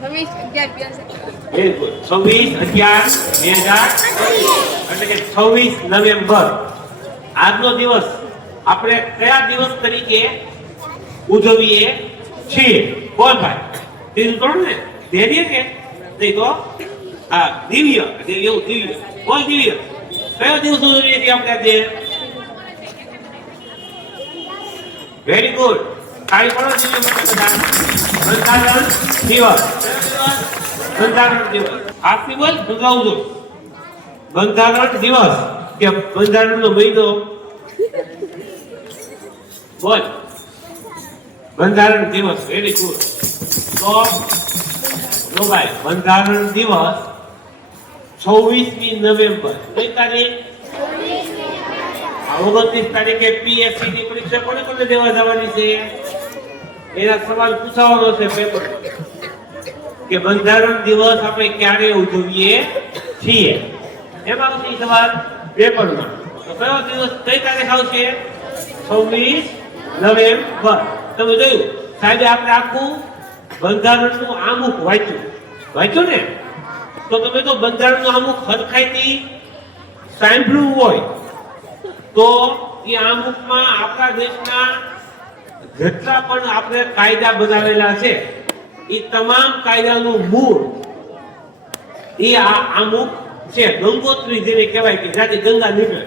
છવ્વીસ અગિયાર બે હજાર એટલે કે છવ્વીસ નવેમ્બર. આજનો દિવસ આપણે કયા દિવસ તરીકે ઉજવીએ છીએ? બોલ ભાઈ. ત્રીજું ત્રણ ને? ધૈર્ય કે? નહીં તો? હા, દિવ્ય. દિવ્ય દિવ્ય. બોલ દિવ્ય. કયો દિવસ ઉજવીએ છીએ આપણે વેરી ગુડ તાળી બધા બંધારણ દિવસ બંધારણ દિવસ આખી બોલ બંધાવજો બંધારણ દિવસ. કે બંધારણનો મહિનો બોલ. બંધારણ દિવસ. વેરી ગુડ તો જો ભાઈ બંધારણ દિવસ છવ્વીસમી નવેમ્બર. કઈ તારીખ? ઓગણત્રીસ તારીખે પીએસસી ની પરીક્ષા કોને કોને દેવા જવાની છે? એના સવાલ પૂછાવાનો છે પેપર. કે બંધારણ દિવસ આપણે ક્યારે ઉજવીએ છીએ? એમાં આવશે સવાલ પેપરમાં. તો કયો દિવસ કઈ તારીખ આવશે? છવ્વીસ નવેમ્બર. તમે જોયું? સાહેબે આપણે આખું બંધારણનું આમુખ વાંચ્યું. વાંચ્યું ને? તો તમે તો બંધારણનું આમુખ હરખાઈથી સાંભળ્યું હોય, તો એ આમુખમાં આપણા દેશના જેટલા પણ આપણે કાયદા બનાવેલા છે એ તમામ કાયદાનું મૂળ એ આ અમુક છે, ગંગોત્રી જેને કહેવાય કે જ્યાંથી ગંગા નીકળે.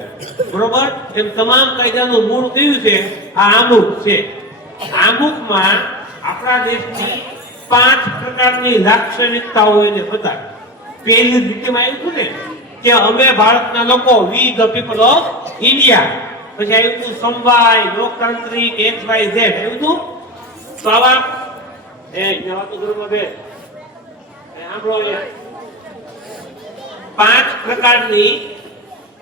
બરોબર? એમ તમામ કાયદાનું મૂળ કયું છે? આ આમુખ છે. આમુખમાં આપણા દેશની પાંચ પ્રકારની લાક્ષણિકતાઓ એને બતાવી. પહેલી રીતિમાં આવ્યું હતું ને, કે અમે ભારતના લોકો we the people of India પછી આવ્યું હતું સમવાય, લોકતાંત્રિક એક્સ વાય ઝેડ આવ્યું હતું? તો આવા, એ જવા તો ગુરુમાં બે. સાંભળો. પાંચ પ્રકારની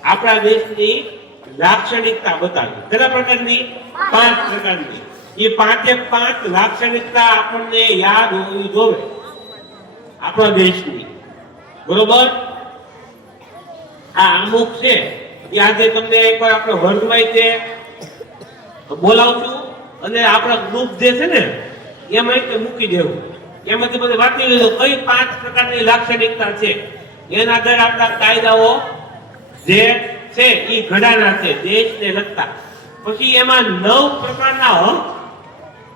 આપણા દેશની લાક્ષણિકતા બતાવી. કેટલા પ્રકારની? પાંચ પ્રકારની. એ પાંચે પાંચ લાક્ષણિકતા આપણને યાદ હોવી જોઈએ આપણા દેશની. બરોબર? આ અમુક છે. આજે તમને એકવાર આપણે વર્ગમાં તે બોલાવશું અને આપણા ગ્રુપ જે છે ને, એમાં તે મૂકી દેવું. એમાંથી બધું વાંચી લેજો કઈ પાંચ પ્રકારની લાક્ષણિકતા છે? એના આધારે આપણા કાયદાઓ જે છે એ ઘડાના છે દેશને લગતા. પછી એમાં નવ પ્રકારના હક,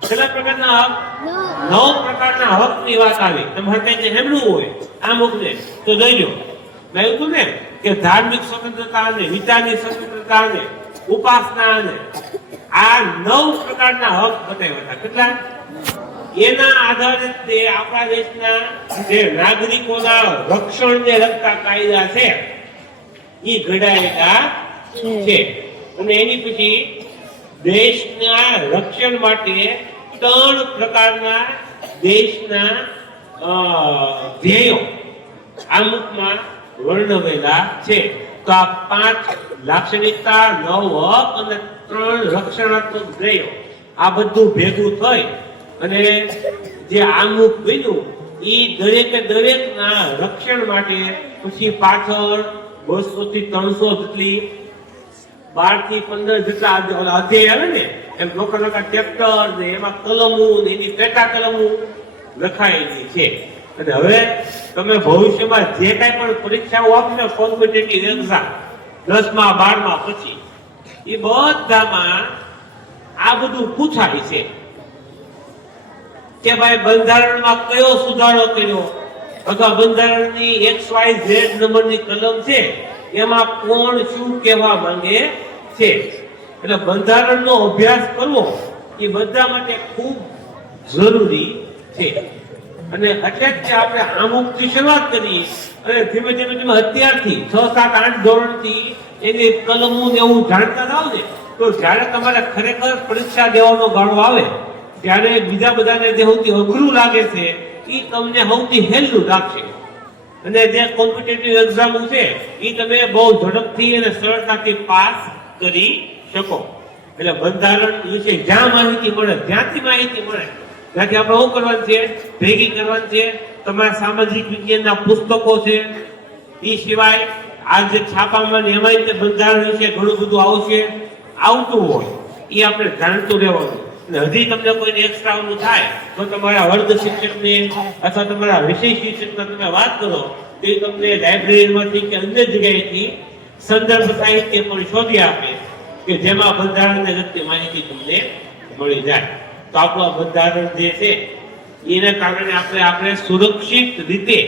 કેટલા પ્રકારના હક? નવ પ્રકારના હકની વાત આવી. તમારે કઈ સાંભળવું હોય આ મૂકને તો જોઈજો મેં કહ્યું ને કે ધાર્મિક સ્વતંત્રતા અને વિચારની સ્વતંત્રતા અને ઉપાસના અને આ નવ પ્રકારના હક બતાવ્યા હતા. કેટલા? એના આધારે તે આપણા દેશના જે નાગરિકોના રક્ષણને લગતા કાયદા છે એ ઘડાયેલા છે. અને એની પછી દેશના રક્ષણ માટે ત્રણ પ્રકારના દેશના ધ્યેયો. આ આમુખમાં વર્ણવેલા છે. તો આ પાંચ લાક્ષણિકતા, નવ હક અને ત્રણ રક્ષણાત્મક ધ્યેયો આ બધું ભેગું થઈ અને જે આમુખ બન્યું એ દરેકે દરેકના રક્ષણ માટે પછી પાછળ બસો થી ત્રણસો જેટલી, બારથી પંદર જેટલા અધ્ય- અધ્યાય આવે ને, એમ લોકો લોકો ટ્રેક્ટર ને એમાં કલમો ને એની પેટા કલમો લખાયેલી છે. અને હવે તમે ભવિષ્યમાં જે કાંઈ પણ પરીક્ષાઓ આપશો, કોમ્પિટેટિવ એક્ઝામ દસમાં, બારમા, પછી, એ બધામાં આ બધું પૂછાય છે કે ભાઈ બંધારણમાં કયો સુધારો કર્યો? અથવા બંધારણની એક્સ વાય ઝેડ નંબરની કલમ છે, એમાં કોણ શું કહેવા માંગે છે? એટલે બંધારણનો અભ્યાસ કરવો એ બધા માટે ખૂબ જરૂરી છે. અને અત્યારથી આપણે આમુખથી શરૂઆત કરી. અને ધીમે ધીમે ધીમે અત્યારથી છ, સાત, આઠ ધોરણથી એની કલમો ને એવું જાણતા થાવ ને, તો જ્યારે તમારે ખરેખર પરીક્ષા દેવાનો ગાળો આવે, ત્યારે બીજા બધાને જે સૌથી અઘરું લાગે છે એ તમને સૌથી હેલું લાગશે. અને જે કોમ્પિટેટિવ એક્ઝામો છે એ તમે બહુ ઝડપથી અને સરળતાથી પાસ કરી શકો. એટલે બંધારણ વિશે જ્યાં માહિતી મળે જ્યાંથી માહિતી મળે. ત્યાંથી આપણે શું કરવાનું છે? ભેગી કરવાનું છે. તમારા સામાજિક વિજ્ઞાનના પુસ્તકો છે. એ સિવાય આ જે છાપામાં એમાંય તે બંધારણ વિશે ઘણું બધું આવશે. આવતું હોય એ આપણે જાણતું રહેવાનું. અને હજી તમને કોઈને એક્સ્ટ્રા ઓલું થાય, તો તમારા વર્ગ શિક્ષકને અથવા તમારા વિષય શિક્ષકને તમે વાત કરો, તો એ તમને લાઇબ્રેરીમાંથી કે અન્ય જગ્યાએથી સંદર્ભ સાહિત્ય પણ શોધી આપે, કે જેમાં બંધારણને લગતી માહિતી તમને મળી જાય. તો આપણું આ બંધારણ જે છે, એના કારણે આપણે આપણે સુરક્ષિત રીતે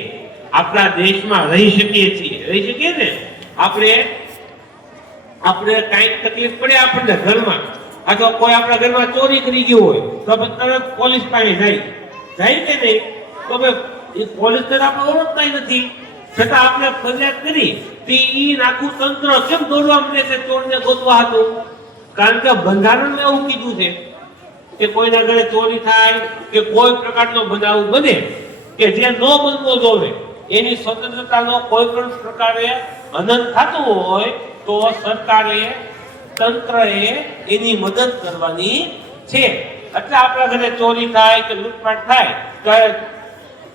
આપણા દેશમાં રહી શકીએ છીએ. રહી શકીએ ને? આપણે આપણે કાંઈક તકલીફ પડે આપણને ઘરમાં, અથવા કોઈ આપણા ઘરમાં ચોરી કરી ગયું હોય, તો આપણે તરત પોલીસ પાસે જાય. જાય કે નહીં? તો એ પોલીસ તો આપણે ઓળખતા નથી. છતાં આપણે ફરિયાદ કરી, તે એ આખું તંત્ર કેમ દોડવા મળે છે ચોરને ગોતવા હતું કારણ કે બંધારણમાં એવું કીધું છે કે કોઈના ઘરે ચોરી થાય, કે કોઈ પ્રકારનો બનાવ બને, કે જે ન બનવો જોવે, એની સ્વતંત્રતાનો કોઈ પણ પ્રકારે હનન થતું હોય, તો સરકારે, તંત્રએ એની મદદ કરવાની છે. એટલે આપણા ઘરે ચોરી થાય કે લૂંટફાટ થાય ત્યારે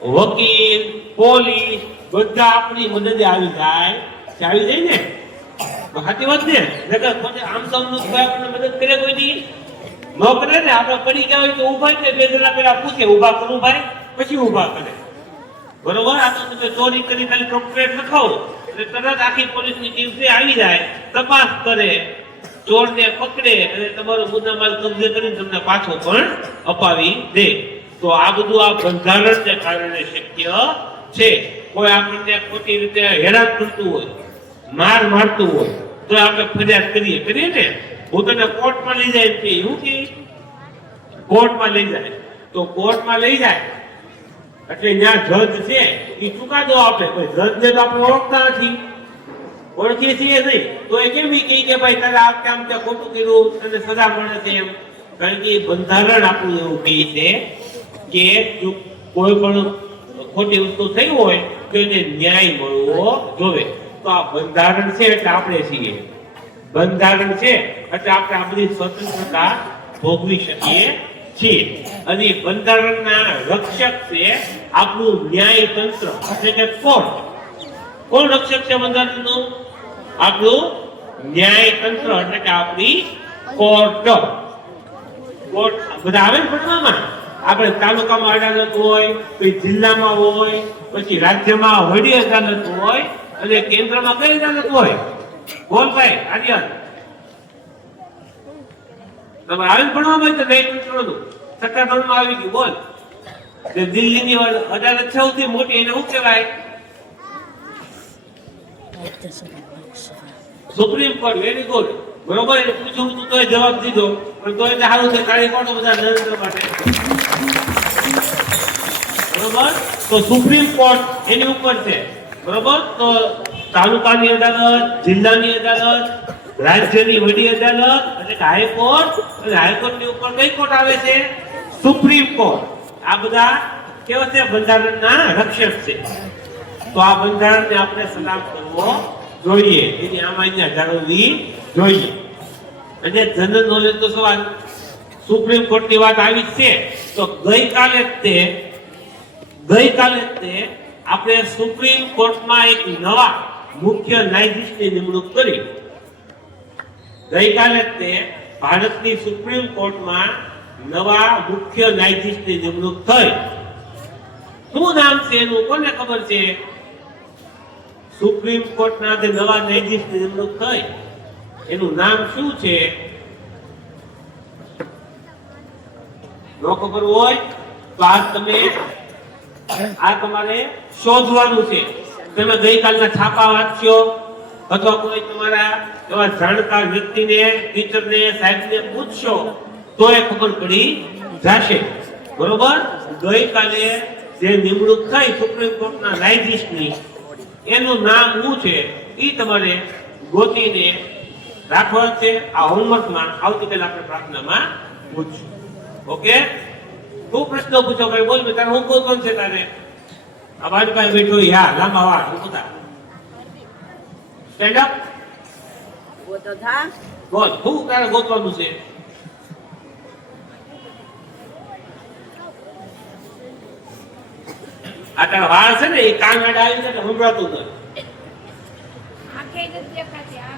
વકીલ, પોલીસ બધા આપણી મદદે આવી જાય. આવી જાય ને? સાચી વાત ને? આમ સૌ મદદ કરે કોઈ દી? ન કરે ને આપણે પડી ગયા હોય તો ઊભા ને બે જણા પેલા પૂછે, ઊભા કરું ભાઈ પછી ઊભા કરે. બરોબર? આ તો તમે ચોરી કરી ખાલી કમ્પ્લેટ લખાવો. એટલે તરત આખી પોલીસની ટીમ આવી જાય, તપાસ કરે, ચોરને પકડે અને તમારો મુદ્દામાલ કબજે કરીને તમને પાછો પણ અપાવી દે. તો આ બધું આ બંધારણને કારણે શક્ય છે. કોઈ આપણને ખોટી રીતે હેરાન કરતું હોય, માર મારતું હોય, તો આપણે ફરિયાદ કરીએ. કરીએ ને? હું તને કોર્ટમાં લઈ જાય કે એવું કે? કોર્ટમાં લઈ જાય. તો કોર્ટમાં લઈ જાય. એટલે ત્યાં જજ છે, એ ચુકાદો આપે. કોઈ જજને તો આપણે ઓળખતા નથી. ઓળખીએ છીએ નહીં. તો એ કેમ કહી કે ભાઈ તારે આ કામ તે ખોટું કર્યું, તને સજા મળે છે એમ. કારણ કે બંધારણ આપણું એવું કહે છે કે જો કોઈ પણ ખોટી વસ્તુ થઈ હોય તો એને ન્યાય મળવો જોવે. તો આ બંધારણ છે એટલે આપણે છીએ. બંધારણ છે. એટલે આપણે આ બધી સ્વતંત્રતા ભોગવી શકીએ છીએ. અને બંધારણના રક્ષક છે આપણું ન્યાય તંત્ર એટલે કે કોર્ટ કોણ રક્ષક છે બંધારણનું? આપણું ન્યાય તંત્ર એટલે કે આપણી કોર્ટ. કોર્ટ બધા આવે ને ભણવામાં આપણે તાલુકામાં અદાલત હોય પછી જિલ્લામાં હોય, પછી રાજ્યમાં વડી અદાલત હોય અને કેન્દ્રમાં કઈ અદાલત હોય? બોલ ભાઈ આર્યન તમે આવે ભણવામાં તો નહીં તંત્રનું સત્તા ધોરણમાં આવી ગયું, બોલ. જે દિલ્હીની અદાલત સૌથી મોટી એને શું કહેવાય? સુપ્રીમ કોર્ટ વેરી ગુડ બરોબર એટલે પૂછ્યું હતું તોય જવાબ દીધો. પણ તોય સારું છે, કાળી કોણ બધા નરેન્દ્ર માટે? બરોબર? તો સુપ્રીમ કોર્ટ એની ઉપર છે. બરોબર? તો તાલુકાની અદાલત, જિલ્લાની અદાલત, રાજ્યની વડી અદાલત કે હાઈકોર્ટ અને હાઈકોર્ટની ઉપર કઈ કોર્ટ આવે છે? સુપ્રીમ કોર્ટ આ બધા કેવા છે? બંધારણના રક્ષક છે. તો આ બંધારણને આપણે સલામ કરવો જોઈએ. એની આમાન્ય જાળવવી જોઈએ. અને જનરલ નોલેજ તો સવાલ સુપ્રીમ કોર્ટની વાત આવી છે. તો ગઈકાલે તે ગઈકાલે તે આપણે સુપ્રીમ કોર્ટમાં એક નવા મુખ્ય ન્યાયાધીશની નિમણૂક કરી. ગઈકાલે તે ભારતની સુપ્રીમ કોર્ટમાં નવા મુખ્ય ન્યાયાધીશની નિમણૂક થઈ. શું નામ છે એનું? કોને ખબર છે? સુપ્રીમ કોર્ટના જે નવા ન્યાયાધીશની નિમણૂક થઈ. એનું નામ શું છે? ન ખબર હોય તો આ તમે આ તમારે શોધવાનું છે. તમે ગઈકાલના છાપા વાંચશો અથવા કોઈ તમારા એવા જાણકાર વ્યક્તિને, ટીચરને, સાહેબને પૂછશો તો એ ખબર પડી જશે. બરોબર? ગઈકાલે જે નિમણૂક થઈ સુપ્રીમ કોર્ટના ન્યાયાધીશની, એનું નામ શું છે? એ તમારે ગોતીને રાખવાનું છે. આ હોમવર્કમાં આવતીકાલે આપણે પ્રાર્થનામાં પૂછશું. ઓકે? તું પ્રશ્ન પૂછો ભાઈ? બોલ તારે, હું કોઈ છે તારે? બાજુ પાસે બેઠો યા લાંબા વાળ હું સ્ટેન્ડ અપ ગોતો થા. બોલ હું તારે ગોતવાનું છે? આ તારા વાળ છે ને એ કાન માટે આવી છે ને સંભળાતું નથી.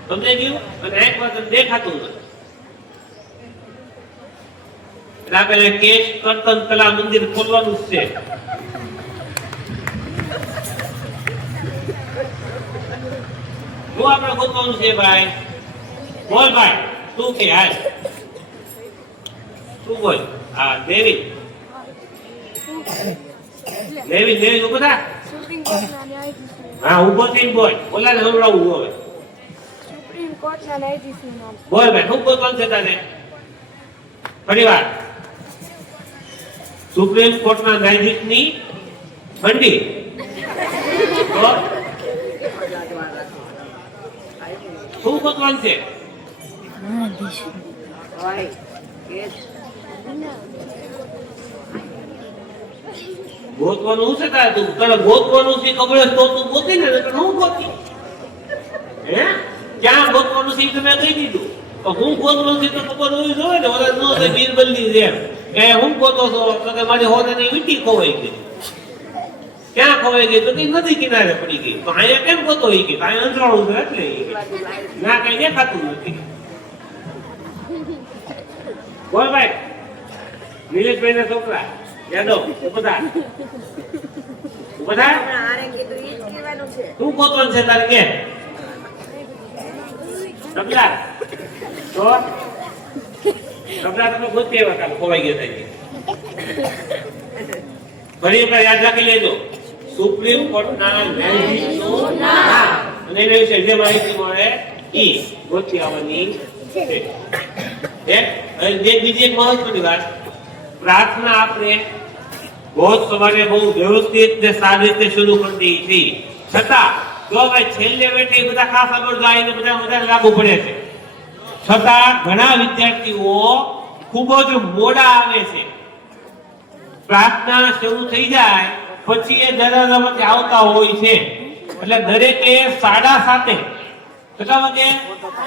તમને ગયું? અને એક વાર દેખાતું નથી. એટલે આપણે કેશ કર્તન કલા મંદિર ખોલવાનું છે. શું આપણે ગોતવાનું છે ભાઈ? બોલ ભાઈ, શું કે હાલ? શું બોલ? હા દેવી દેવી દેવી ઊભો થા. હા ઊભો થઈને બોલ. ઓલાને ને હવે ઊભો હવે. બોલ ભાઈ, શું ગોતવાનું છે તને ફરી વાર. સુપ્રીમ કોર્ટના ન્યાયાધીશની મંડી. તો? શું પકવાન છે? ગોતવાનું છે તારે તું? તને ગોતવાનું છે ખબર તો તું ગોતી ને, નકર હું ગોતી? હે? ક્યાં ગોતવાનું છે એ મેં કહી દીધું. તો હું ગોતવાનું છે તો ખબર હોવી જોઈએ ને, ઓલા નો છે બીરબલની જેમ. હું ગોતો છો? તો મારી હોદાની વીંટી ખોવાઈ ગઈ. ક્યાં ખોવાઈ ગઈ? તો કે નદી કિનારે પડી ગઈ. તો અહીંયા કેમ ગોતો હોય કે? કાંઈ અંતરાળું છે એટલે. ના કઈ દેખાતું નથી. બોલ ભાઈ. નિલેશભાઈ ના છોકરા યાદવ બધા બધા તું ગોતવાનું છે તારે કે? તબલા તો? તબલા તમે ગોતી આવ્યા કાલે ખોવાઈ ગયા ફરી એકવાર યાદ રાખી લેજો. સુપ્રીમ કોર્ટના ન્યાયાધીશનું અને એના વિશે જે માહિતી મળે એ ગોતી આવવાની છે એક જે બીજી મહત્વની વાત, પ્રાર્થના આપણે બહુ સવારે બહુ વ્યવસ્થિત ને સારી રીતે શરૂ કરી દઈએ છીએ. છતાં, જો ભાઈ છેલ્લે વેટે બધા ખાસ આગળ જાય ને બધા વધારે લાગુ પડે છે. છતાં, ઘણા વિદ્યાર્થીઓ ખૂબ જ મોડા આવે છે. પ્રાર્થના શરૂ થઈ જાય પછી એ દરવાજામાંથી આવતા હોય છે. એટલે દરેકે સાડા સાતે, કેટલા વાગે?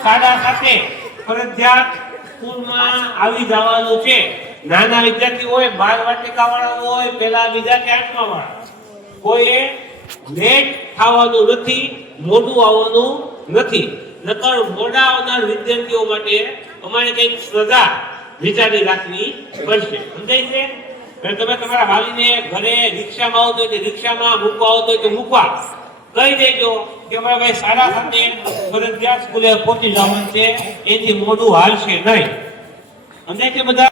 સાડા સાતે. ફરજિયાત સ્કૂલમાં આવી જવાનું છે. નાના વિદ્યાર્થી હોય, બાર વાટિકા વાળા હોય, પેલા બીજા કે આઠમા વાળા કોઈએ લેટ થવાનું નથી, મોડું આવવાનું નથી. નકર મોડા આવનાર વિદ્યાર્થીઓ માટે અમારે કંઈક સજા વિચારી રાખવી પડશે. સમજાય છે? તમે તમારા વાલીને ઘરે રિક્ષામાં આવતો હોય તો રિક્ષામાં મૂકવા આવતો હોય તો મૂકવા. કહી દેજો કે ભાઈ ભાઈ સાડા સાતે ફરજિયાત સ્કૂલે પહોંચી જવાનું છે, એથી મોડું હાલશે નહીં. અને છે બધા